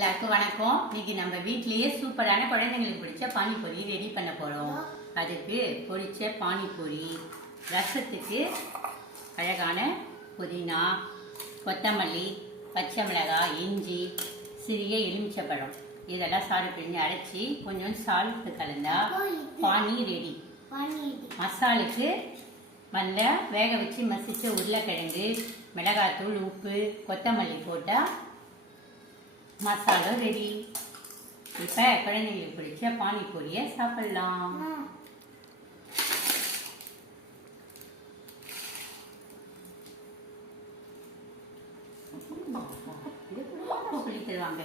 எல்லாருக்கும் வணக்கம். இன்னைக்கு நம்ம வீட்லயே சூப்பரான குழந்தைங்களுக்கு பிடிச்ச பானிபூரி ரெடி பண்ண போறோம். அதுக்கு பொரிச்ச பானிபூரி, ரசத்துக்கு அழகான புதினா, கொத்தமல்லி, பச்சை மிளகாய், இஞ்சி, சிறிய எலுமிச்சப்பழம் இதெல்லாம் சாறு பிழிஞ்சு அரைச்சி கொஞ்சம் சால்ட் கலந்தா பானி ரெடி. மசாலுக்கு மல்ல வேக வச்சு மசிச்ச உருளைக்கிழங்கு, மிளகாத்தூள், உப்பு, கொத்தமல்லி போட்டால் மசாலா ரெடி. இப்போ குழந்தைங்களுக்கு பிடிச்ச பானிபூரியை சாப்பிடலாம். தருவாங்க.